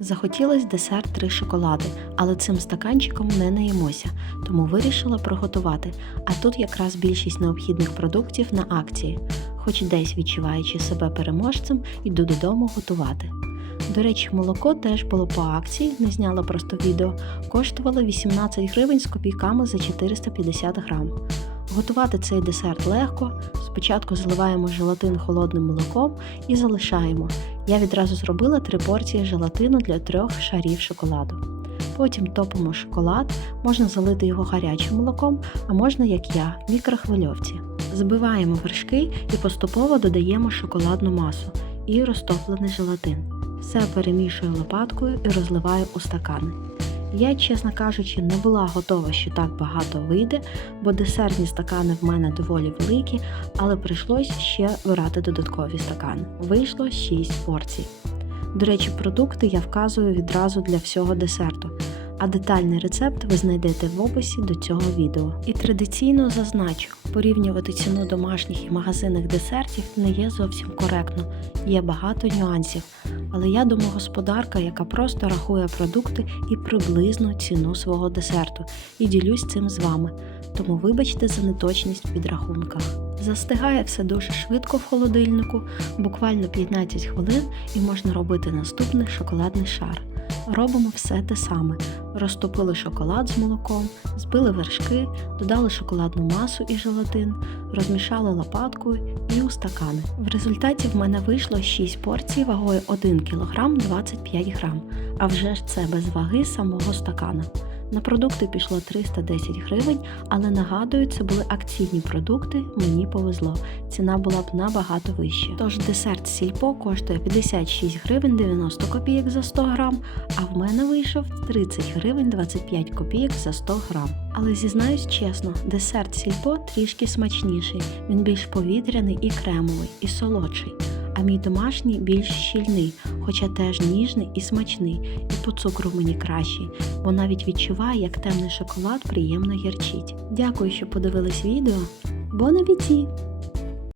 Захотілось десерт три шоколади, але цим стаканчиком не наїмося, тому вирішила приготувати. А тут якраз більшість необхідних продуктів на акції. Хоч десь відчуваючи себе переможцем, йду додому готувати. До речі, молоко теж було по акції, не зняла просто відео, коштувало 18 гривень з копійками за 450 грам. Готувати цей десерт легко. Спочатку заливаємо желатин холодним молоком і залишаємо. Я відразу зробила три порції желатину для трьох шарів шоколаду. Потім топимо шоколад, можна залити його гарячим молоком, а можна, як я, мікрохвильовці. Збиваємо вершки і поступово додаємо шоколадну масу і розтоплений желатин. Все перемішую лопаткою і розливаю у стакани. Я, чесно кажучи, не була готова, що так багато вийде, бо десертні стакани в мене доволі великі, але прийшлось ще брати додаткові стакани. Вийшло 6 порцій. До речі, продукти я вказую відразу для всього десерту, а детальний рецепт ви знайдете в описі до цього відео. І традиційно зазначу, порівнювати ціну домашніх і магазинних десертів не є зовсім коректно, є багато нюансів. Але я домогосподарка, яка просто рахує продукти і приблизну ціну свого десерту, і ділюсь цим з вами. Тому вибачте за неточність в підрахунках. Застигає все дуже швидко в холодильнику, буквально 15 хвилин, і можна робити наступний шоколадний шар. Робимо все те саме: розтопили шоколад з молоком, збили вершки, додали шоколадну масу і желатин, розмішали лопаткою і у стакани. В результаті в мене вийшло 6 порцій вагою 1 кг 25 г, а вже ж це без ваги самого стакана. На продукти пішло 310 гривень, але нагадую, це були акційні продукти, мені повезло. Ціна була б набагато вища. Тож десерт сільпо коштує 56 гривень 90 копійок за 100 грам, а в мене вийшов 30 гривень 25 копійок за 100 грам. Але зізнаюсь чесно, десерт сільпо трішки смачніший, він більш повітряний і кремовий, і солодший. А мій домашній більш щільний, хоча теж ніжний і смачний, і по цукру мені кращий, бо навіть відчуваю, як темний шоколад приємно гірчить. Дякую, що подивились відео. Бон апеті!